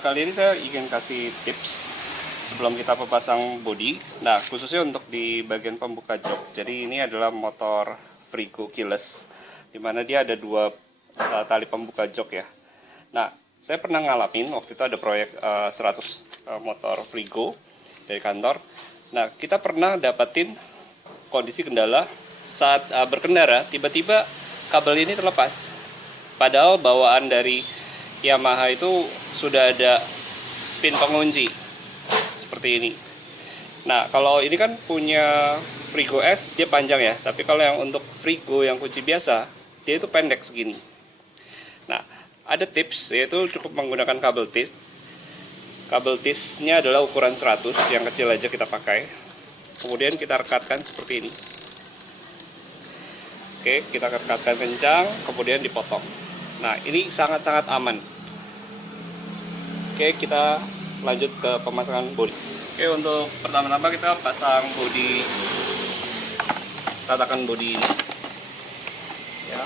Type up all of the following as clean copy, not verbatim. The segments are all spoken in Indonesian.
kali ini saya ingin kasih tips sebelum kita pasang bodi. Nah, khususnya untuk di bagian pembuka jok. Jadi ini adalah motor Frigo keyless, dimana dia ada dua tali pembuka jok ya. Nah, saya pernah ngalamin waktu itu ada proyek 100 motor Frigo dari kantor. Nah, kita pernah dapetin kondisi kendala saat berkendara, tiba-tiba kabel ini terlepas. Padahal bawaan dari Yamaha itu sudah ada pin pengunci seperti ini. Nah, kalau ini kan punya Frigo S, dia panjang ya. Tapi kalau yang untuk Frigo yang kunci biasa, dia itu pendek segini. Nah, ada tips, yaitu cukup menggunakan kabel tis. Kabel tisnya adalah ukuran 100, yang kecil aja kita pakai. Kemudian kita rekatkan seperti ini. Oke, kita rekatkan kencang, kemudian dipotong. Nah, ini sangat-sangat aman. Oke, kita lanjut ke pemasangan bodi. Oke, untuk pertama-tama kita pasang bodi, tatakan bodi ini. Ya.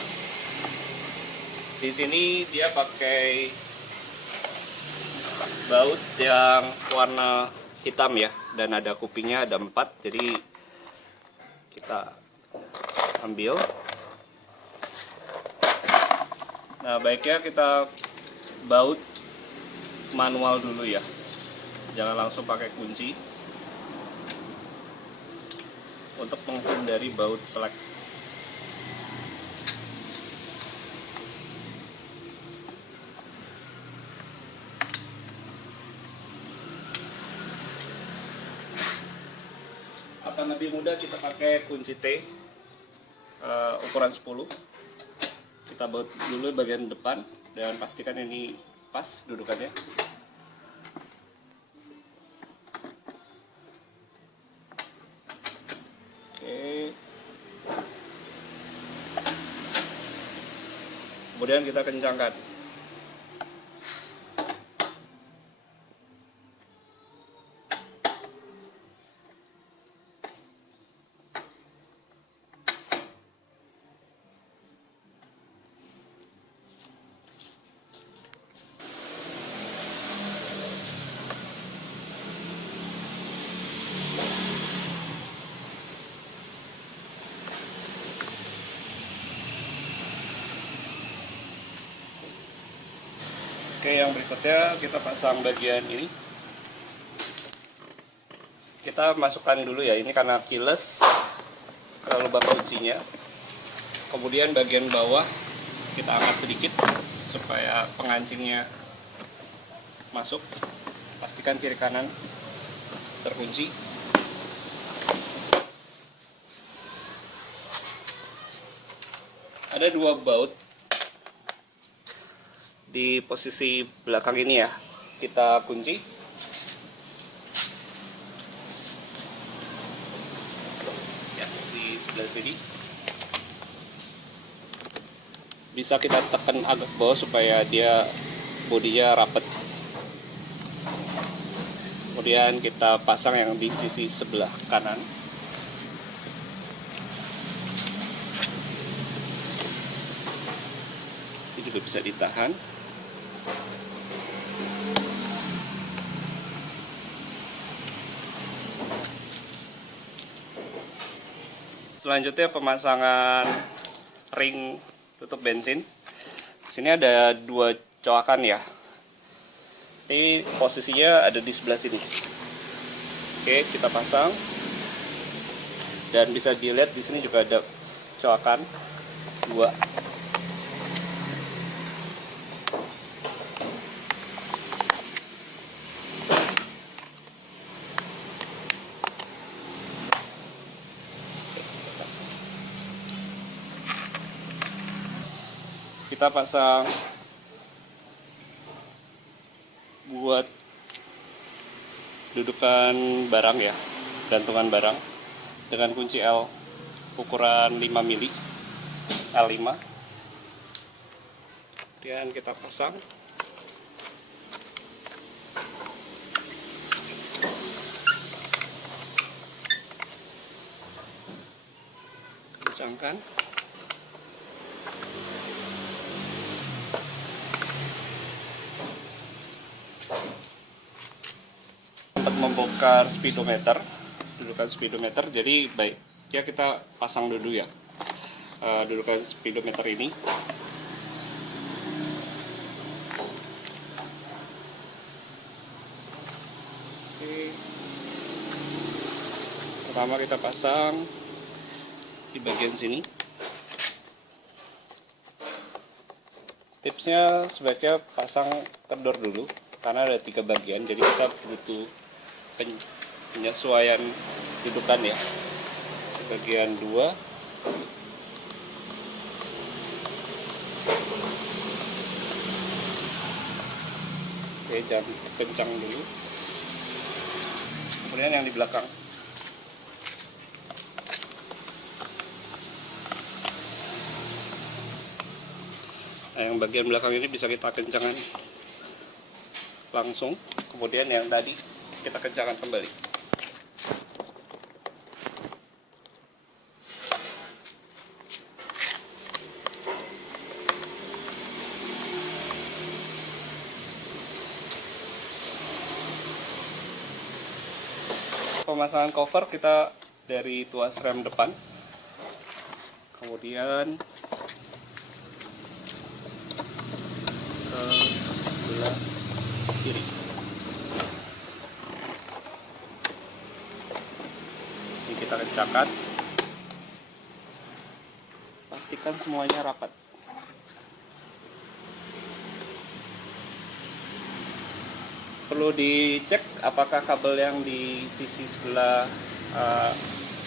Di sini dia pakai baut yang warna hitam ya, dan ada kupingnya, ada 4. Jadi kita ambil. Nah, baiknya kita baut manual dulu ya, jangan langsung pakai kunci untuk menghindari baut selek. Akan lebih mudah kita pakai kunci T ukuran 10. Kita baut dulu bagian depan dan pastikan ini pas dudukannya. Oke. Kemudian kita kencangkan. Oke, yang berikutnya kita pasang bagian ini. Kita masukkan dulu ya, ini karena keyless ke lubang kuncinya. Kemudian bagian bawah kita angkat sedikit supaya pengancingnya masuk. Pastikan kiri kanan terkunci. Ada 2 baut di posisi belakang ini ya, kita kunci. Ya, di sebelah sini. Bisa kita tekan agak bawah supaya dia bodinya rapet. Kemudian kita pasang yang di sisi sebelah kanan. Ini juga bisa ditahan. Selanjutnya pemasangan ring tutup bensin. Di sini ada 2 coakan ya. Ini posisinya ada di sebelah sini. Oke, kita pasang. Dan bisa dilihat di sini juga ada coakan 2. Kita pasang buat dudukan barang ya, gantungan barang dengan kunci L ukuran 5 mili, L5. Kemudian kita pasang. Kencangkan. membongkar speedometer, dudukan speedometer. Jadi baiknya kita pasang dulu ya dudukan speedometer ini. Oke. Pertama kita pasang di bagian sini. Tipsnya sebaiknya pasang kendor dulu karena ada 3 bagian, jadi kita butuh penyesuaian dudukan ya. Bagian 2, oke, jangan kencang dulu. Kemudian yang di belakang, nah, yang bagian belakang ini bisa kita kencangkan langsung, kemudian yang tadi kita kencangkan kembali. Pemasangan cover kita dari tuas rem depan, kemudian ke sebelah kiri. Ini kita kencangkan, pastikan semuanya rapat. Perlu dicek apakah kabel yang di sisi sebelah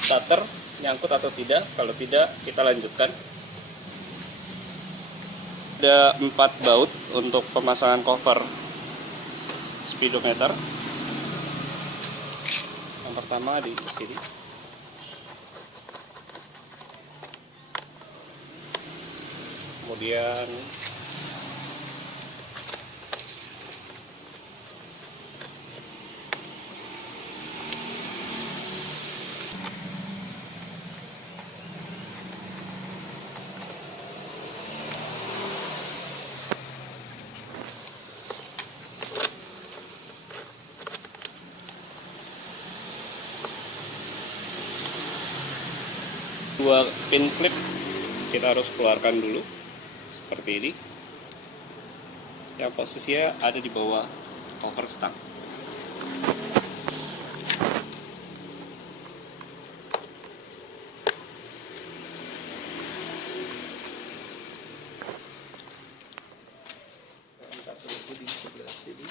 starter nyangkut atau tidak. Kalau tidak, kita lanjutkan. Ada 4 baut untuk pemasangan cover speedometer. Yang pertama di sini. Kemudian dua pin clip kita harus keluarkan dulu seperti ini, yang posisinya ada di bawah cover stang. Dan satu lagi di sebelah sini.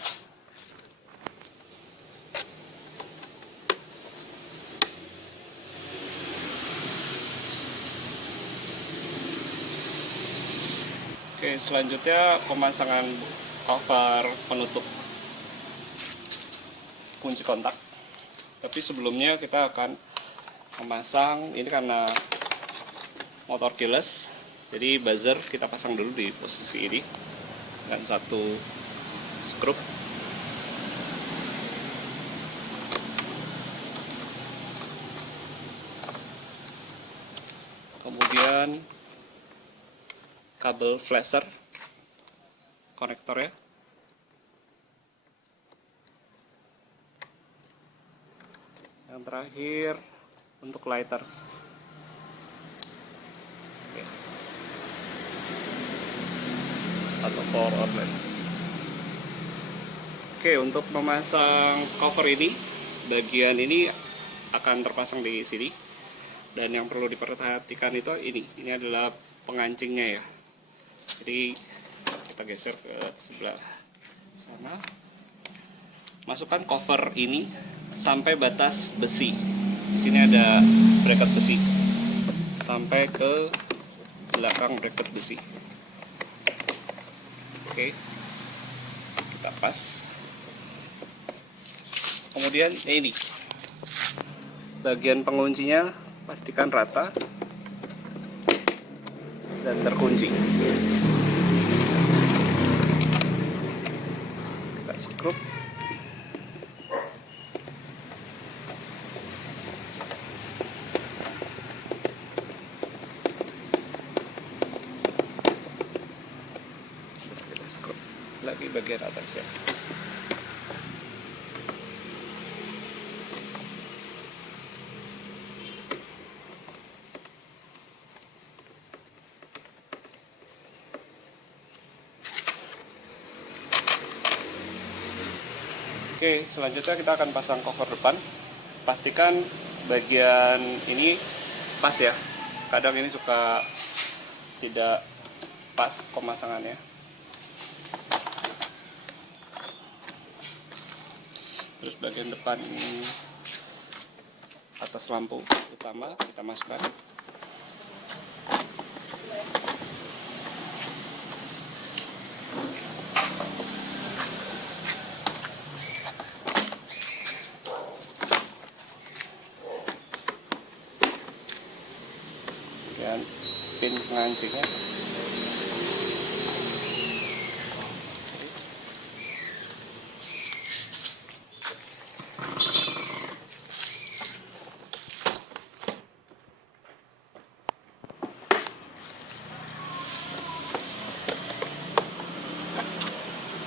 Oke, selanjutnya pemasangan cover penutup kunci kontak. Tapi sebelumnya kita akan memasang, ini karena motor keyless, jadi buzzer kita pasang dulu di posisi ini dan satu skrup. Kemudian kabel flasher konektornya, yang terakhir untuk lighters. Oke. Atau power outlet. Oke, untuk memasang cover ini, bagian ini akan terpasang di sini, dan yang perlu diperhatikan itu ini adalah pengancingnya ya. Jadi kita geser ke sebelah sana, masukkan cover ini sampai batas besi. Di sini ada bracket besi sampai ke belakang bracket besi. Oke, kita pas. Kemudian ini bagian penguncinya pastikan rata dan terkunci. Kita skrup. Kita skrup lagi bagian atasnya. Oke, selanjutnya kita akan pasang cover depan. Pastikan bagian ini pas ya. Kadang ini suka tidak pas pemasangannya. Terus bagian depan ini atas lampu utama kita masukkan. Dan pin pengancingnya.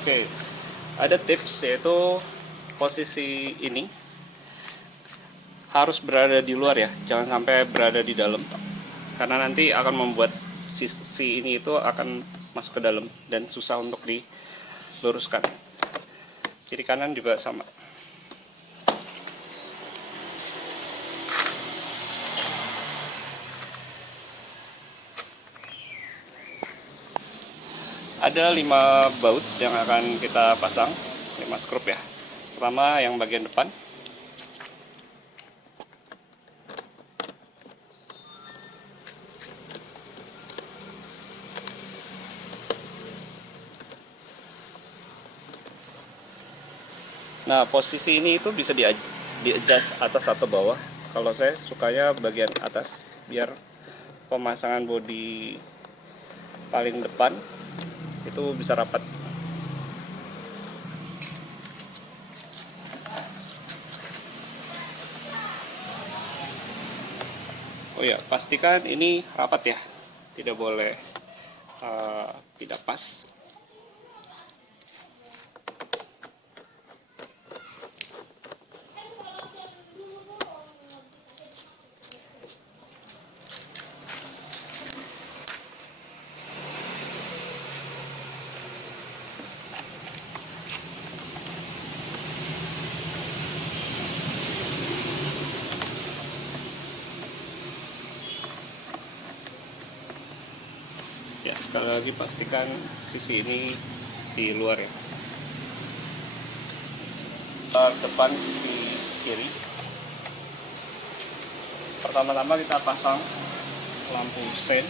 Oke, ada tips yaitu posisi ini harus berada di luar ya, jangan sampai berada di dalam. Karena nanti akan membuat sisi ini itu akan masuk ke dalam dan susah untuk diluruskan. Kiri kanan juga sama. Ada 5 baut yang akan kita pasang, 5 skrup ya. Pertama yang bagian depan. Nah, posisi ini itu bisa di-adjust atas atau bawah. Kalau saya sukanya bagian atas biar pemasangan bodi paling depan itu bisa rapat. Oh ya, pastikan ini rapat ya, tidak boleh tidak pas. Ya, sekali lagi pastikan sisi ini di luar ya. Depan sisi kiri. Pertama-tama kita pasang lampu sen.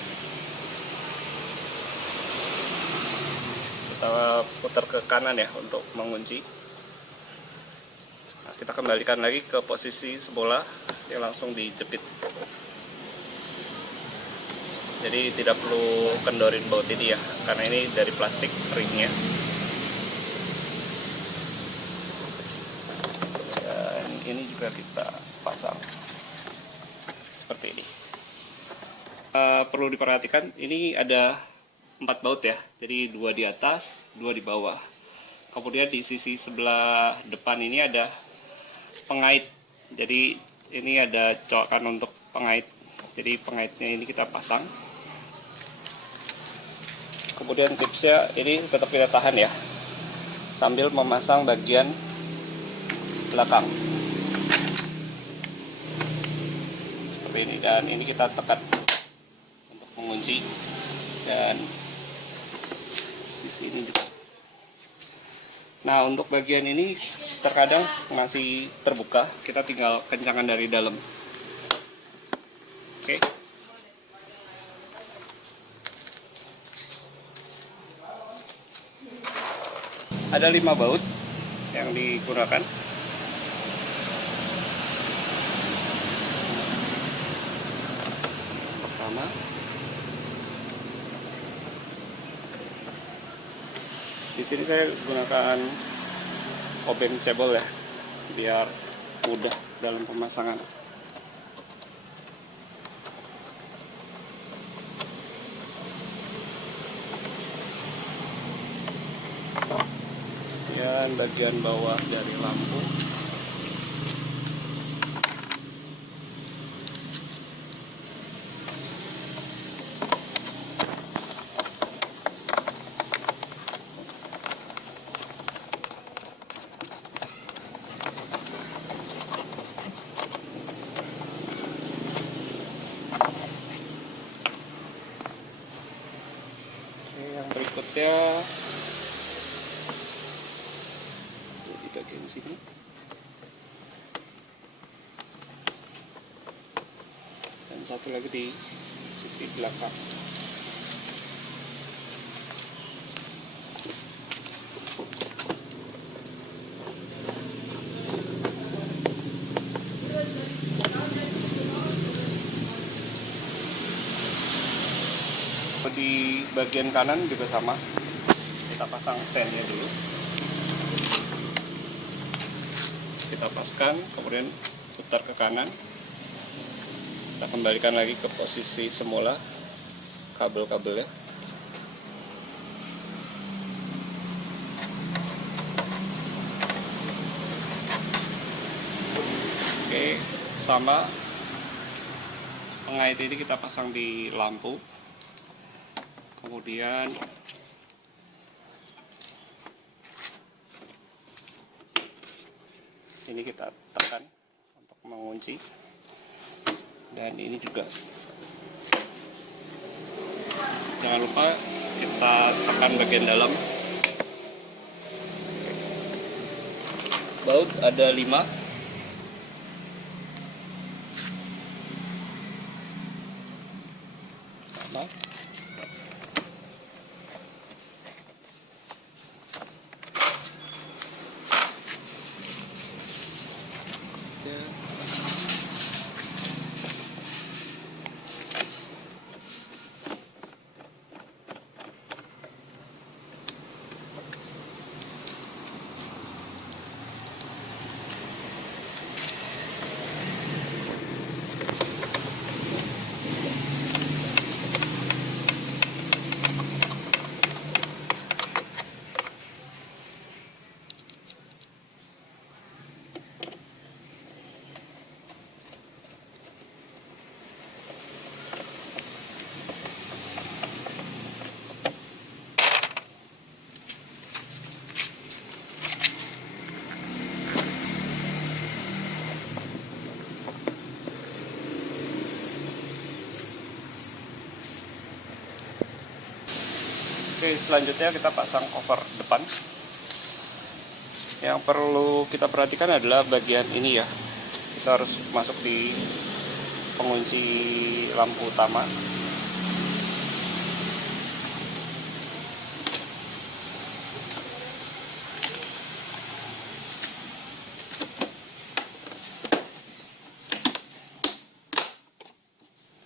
Kita putar ke kanan ya untuk mengunci. Nah, kita kembalikan lagi ke posisi sebelah yang langsung dijepit. Jadi tidak perlu kendorin baut ini ya, karena ini dari plastik ringnya. Dan ini juga kita pasang seperti ini. Perlu diperhatikan, ini ada 4 baut ya, jadi 2 di atas, 2 di bawah. Kemudian di sisi sebelah depan ini ada pengait, jadi ini ada colokan untuk pengait. Jadi pengaitnya ini kita pasang. Kemudian tipsnya ini tetap kita tahan ya, sambil memasang bagian belakang seperti ini, dan ini kita tekan untuk mengunci, dan sisi ini juga. Nah, untuk bagian ini terkadang masih terbuka, kita tinggal kencangkan dari dalam. Oke. Ada 5 baut yang digunakan. Pertama, di sini saya gunakan obeng cebol ya, biar mudah dalam pemasangan. Dan bagian bawah dari lampu. satu lagi di sisi belakang. Di bagian kanan juga sama, kita pasang sennya dulu, kita paskan, kemudian putar ke kanan, kita kembalikan lagi ke posisi semula kabel-kabelnya. Oke, sama pengait ini kita pasang di lampu. Kemudian ini kita tekan untuk mengunci, dan ini juga jangan lupa kita tekan bagian dalam. Baut ada 5. Oke, selanjutnya kita pasang cover depan. Yang perlu kita perhatikan adalah bagian ini ya. Kita harus masuk di pengunci lampu utama.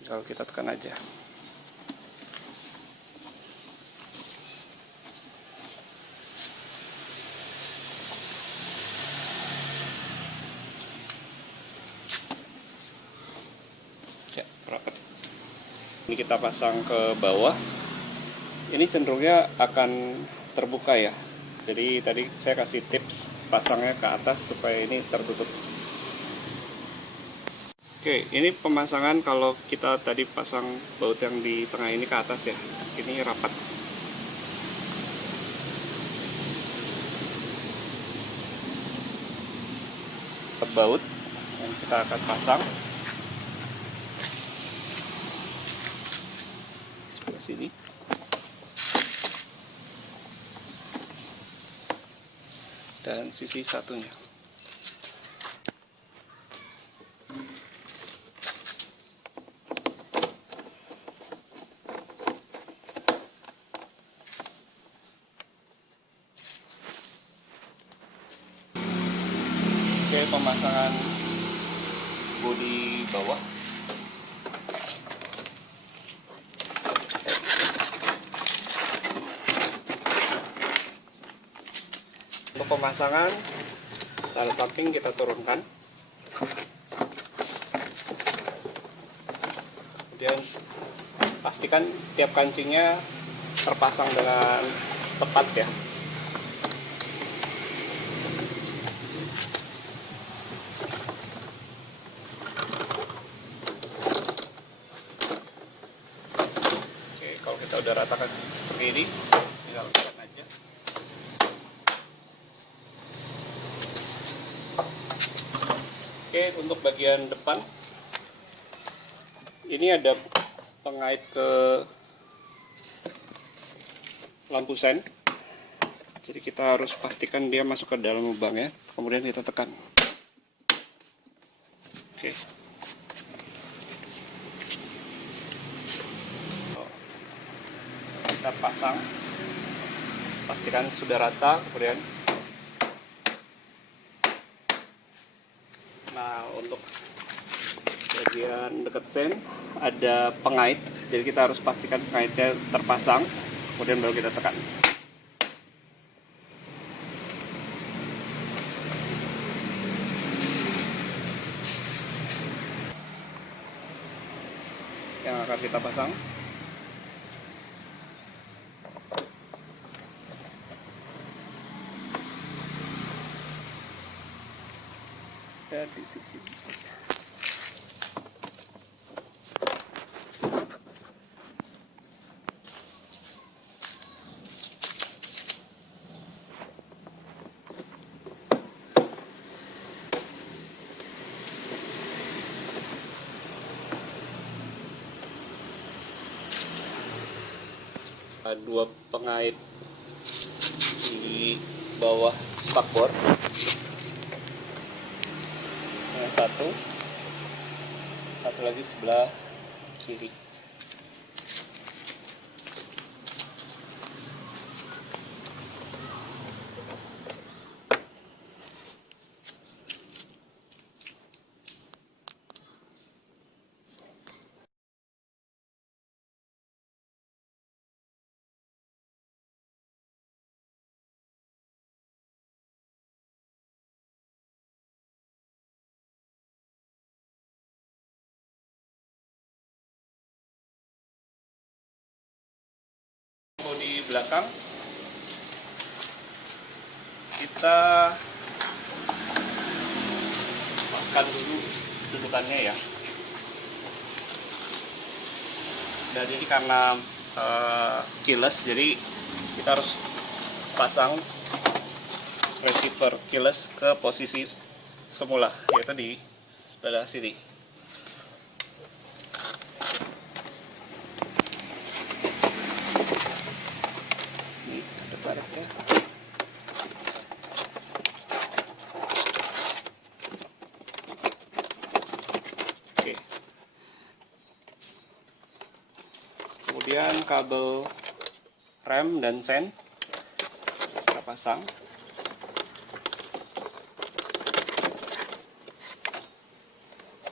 Tinggal kita tekan aja. Ini kita pasang ke bawah. Ini cenderungnya akan terbuka ya. Jadi tadi saya kasih tips pasangnya ke atas supaya ini tertutup. Oke, ini pemasangan kalau kita tadi pasang baut yang di tengah ini ke atas ya. Ini rapat. Baut yang kita akan pasang sebelah sini. Dan sisi satunya. Oke, pemasangan bodi bawah. Untuk pemasangan setelah samping kita turunkan. Kemudian pastikan tiap kancingnya terpasang dengan tepat ya. Kalau kita udah ratakan seperti ini, tinggal tekan aja. Oke, untuk bagian depan ini ada pengait ke lampu sen. Jadi kita harus pastikan dia masuk ke dalam lubangnya, kemudian kita tekan. Oke. kita pasang, pastikan sudah rata. Kemudian nah, untuk bagian dekat sen ada pengait, jadi kita harus pastikan pengaitnya terpasang, kemudian baru kita tekan. Yang akan kita pasang di sisi dua pengait di bawah spakbor, yang satu lagi sebelah kiri. Di belakang kita paskan dulu dudukannya ya. Dan ini karena keyless, jadi kita harus pasang receiver keyless ke posisi semula, yaitu di sebelah sini. Ini ada baliknya. Oke. Kemudian kabel rem dan sen kita pasang.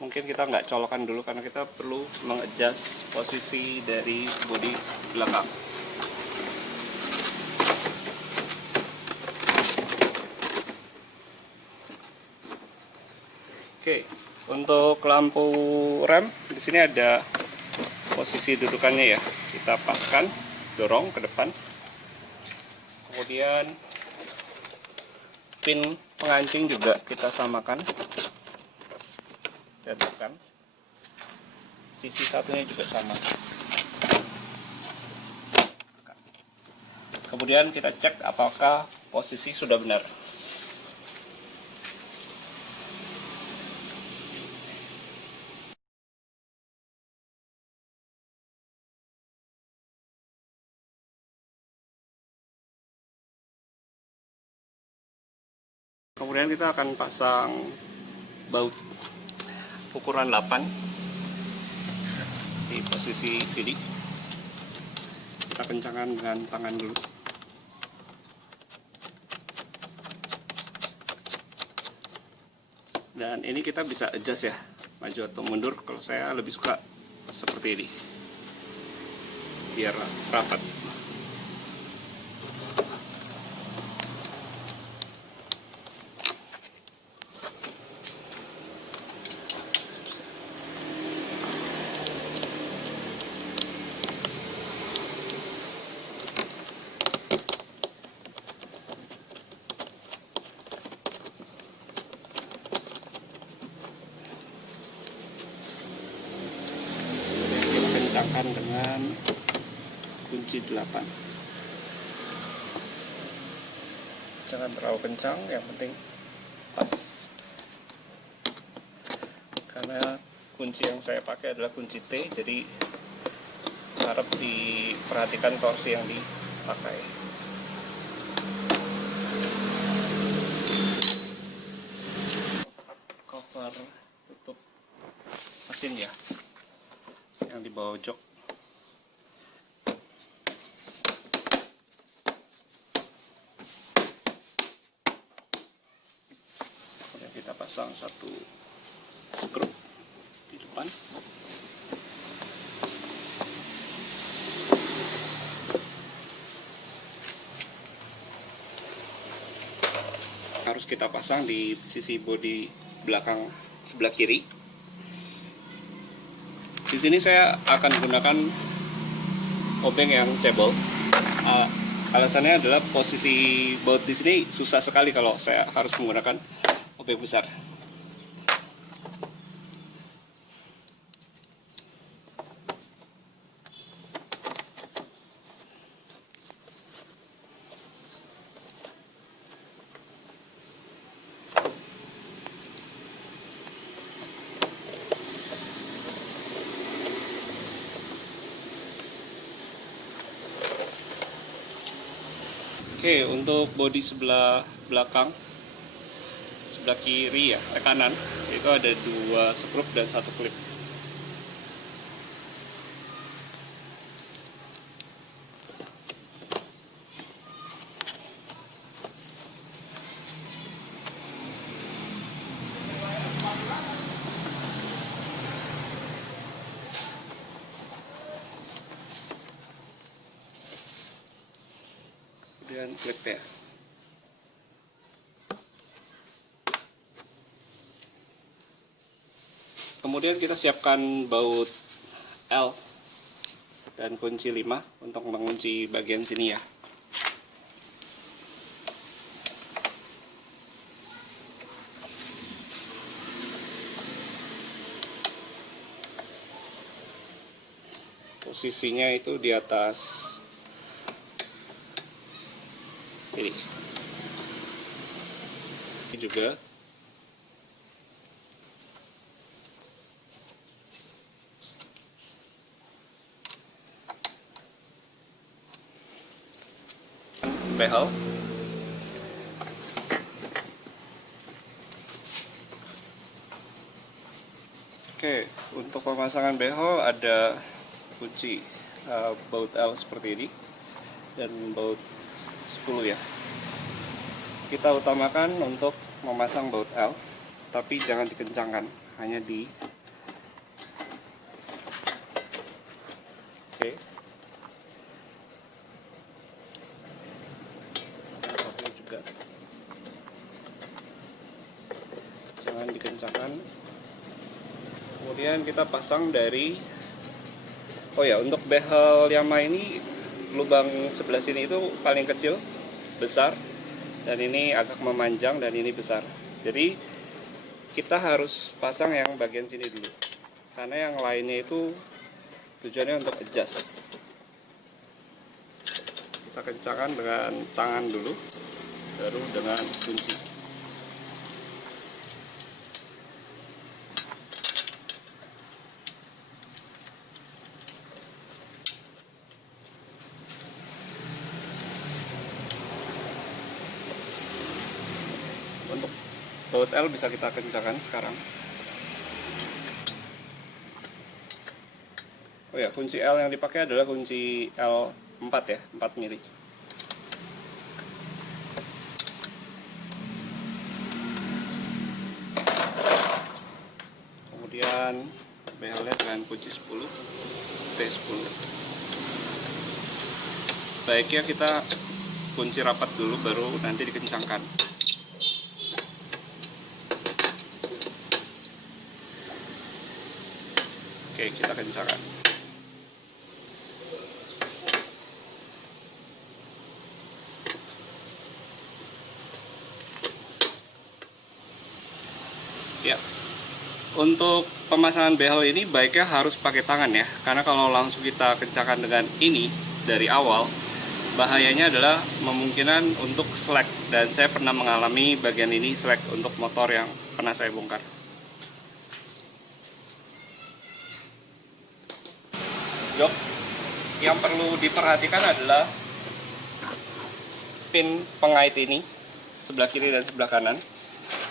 Mungkin kita nggak colokan dulu karena kita perlu mengadjust posisi dari bodi belakang. Oke, untuk lampu rem di sini ada posisi dudukannya ya. Kita paskan, dorong ke depan. Kemudian pin pengancing juga kita samakan. Dan tekan. Sisi satunya juga sama. Kemudian kita cek apakah posisi sudah benar. Kemudian kita akan pasang baut ukuran 8 di posisi sini. Kita kencangkan dengan tangan dulu. Dan ini kita bisa adjust ya, maju atau mundur. Kalau saya lebih suka seperti ini, biar rapat. Kencangkan dengan kunci 8. Jangan terlalu kencang, yang penting pas. Karena kunci yang saya pakai adalah kunci T, jadi harap diperhatikan torsi yang dipakai. Cover tutup mesin ya, yang di bawah jok. pasang satu skru di depan. Harus kita pasang di sisi bodi belakang sebelah kiri. Di sini saya akan gunakan obeng yang cebol. Alasannya adalah posisi baut di sini susah sekali kalau saya harus menggunakan obeng besar. Oke, untuk bodi sebelah belakang, sebelah kiri ya, kanan, itu ada 2 skrup dan 1 klip. Kemudian klipnya. Kemudian kita siapkan baut L dan kunci 5 untuk mengunci bagian sini ya. Posisinya itu di atas ini juga. Behel. Oke, untuk pemasangan behel ada kunci baut L seperti ini dan baut 10 ya. Kita utamakan untuk memasang baut L, tapi jangan dikencangkan, hanya di oke. Satunya juga jangan dikencangkan. Kemudian kita pasang dari untuk behel Yamaha ini lubang sebelah sini itu paling kecil, besar, dan ini agak memanjang, dan ini besar. Jadi kita harus pasang yang bagian sini dulu, karena yang lainnya itu tujuannya untuk adjust. Kita kencangkan dengan tangan dulu, baru dengan kunci. Untuk baut L bisa kita kencangkan sekarang. Kunci L yang dipakai adalah kunci L4 ya, 4 mili. Kemudian behelnya dengan kunci 10, T10. Baiknya kita kunci rapat dulu, baru nanti dikencangkan. Oke, kita kencangkan. Ya, untuk pemasangan behel ini baiknya harus pakai tangan ya, karena kalau langsung kita kencangkan dengan ini dari awal, bahayanya adalah memungkinkan untuk slack, dan saya pernah mengalami bagian ini slack untuk motor yang pernah saya bongkar. Jok yang perlu diperhatikan adalah pin pengait ini sebelah kiri dan sebelah kanan,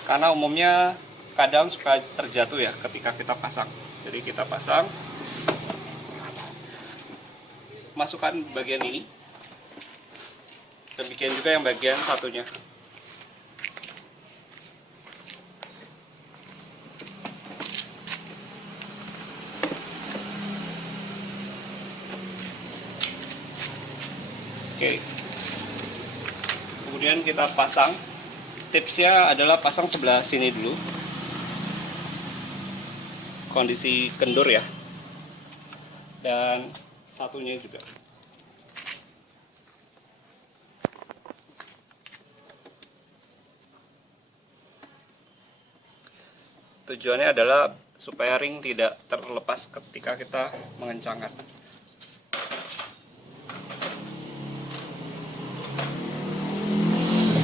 karena umumnya kadang suka terjatuh ya ketika kita pasang. Jadi kita pasang, masukkan bagian ini, demikian juga yang bagian satunya. Oke, kemudian kita pasang. Tipsnya adalah pasang sebelah sini dulu, kondisi kendur ya, dan satunya juga. Tujuannya adalah supaya ring tidak terlepas ketika kita mengencangkan.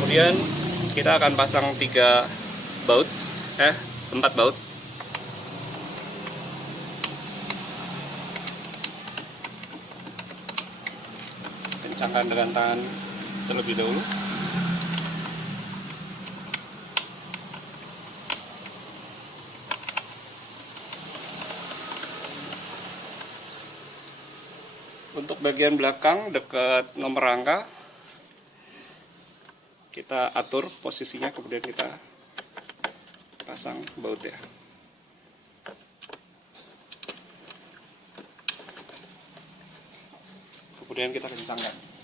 Kemudian kita akan pasang 4 baut. Kencangkan dengan tangan terlebih dahulu. Untuk bagian belakang dekat nomor rangka, kita atur posisinya, kemudian kita pasang bautnya. Kemudian kita kencangkan.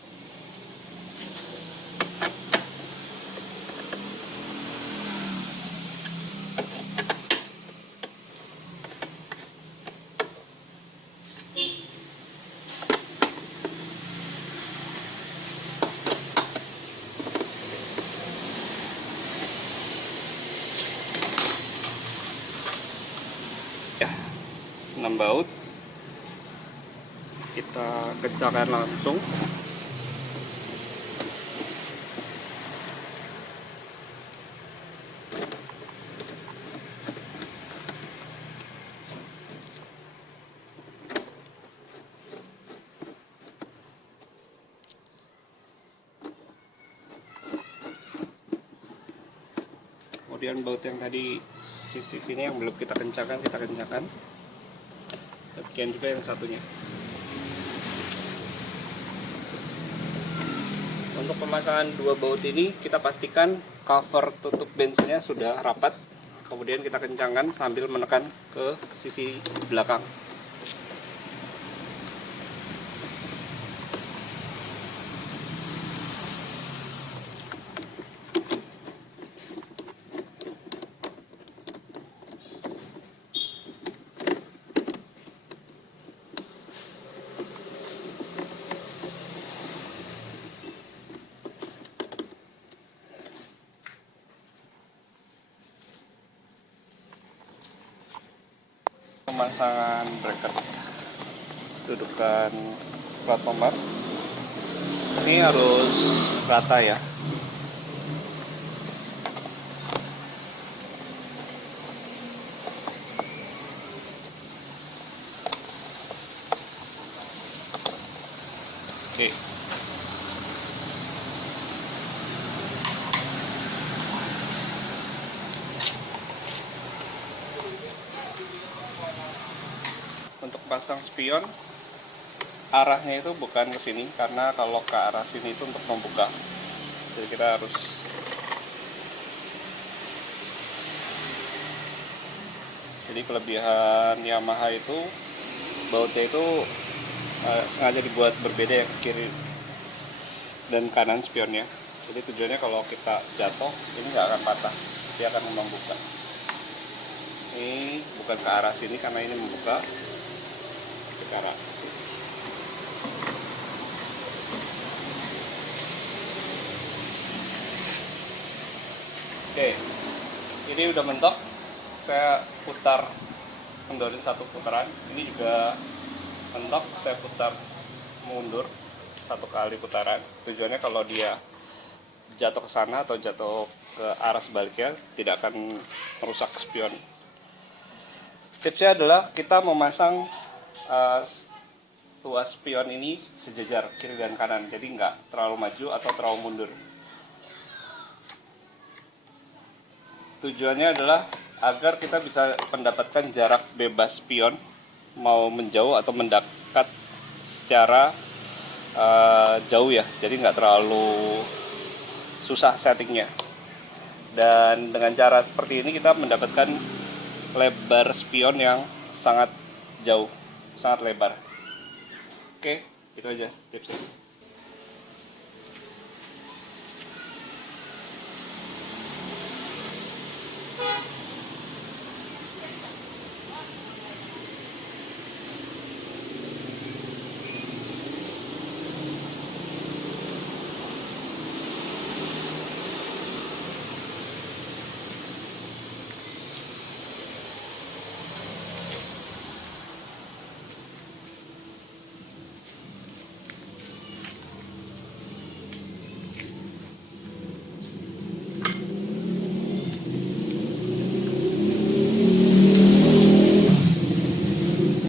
Ya, 6 baut. Kita kencangkan langsung. Kemudian baut yang tadi sisi sini yang belum kita kencangkan, kita kencangkan. Demikian juga yang satunya. Untuk pemasangan 2 baut ini, kita pastikan cover tutup bensinnya sudah rapat. Kemudian kita kencangkan sambil menekan ke sisi belakang. Pemasangan bracket, dudukan plat nomor ini harus rata ya. Oke. Untuk pasang spion, arahnya itu bukan ke sini, karena kalau ke arah sini itu untuk membuka. Jadi kita harus kelebihan Yamaha itu bautnya itu sengaja dibuat berbeda ya, kiri dan kanan spionnya. Jadi tujuannya kalau kita jatuh ini nggak akan patah, dia akan membuka. Ini bukan ke arah sini karena ini membuka, ke arah sini. Oke, ini udah mentok. Saya putar, kendorin 1 putaran. Ini juga mentok, saya putar mundur 1 kali putaran. Tujuannya kalau dia jatuh ke sana atau jatuh ke arah sebaliknya tidak akan merusak spion. Tipsnya adalah kita memasang tuas spion ini sejajar kiri dan kanan, jadi nggak terlalu maju atau terlalu mundur. Tujuannya adalah agar kita bisa mendapatkan jarak bebas spion mau menjauh atau mendekat secara jauh ya, jadi nggak terlalu susah settingnya. Dan dengan cara seperti ini kita mendapatkan lebar spion yang sangat jauh, sangat lebar. Oke, itu aja tipsnya.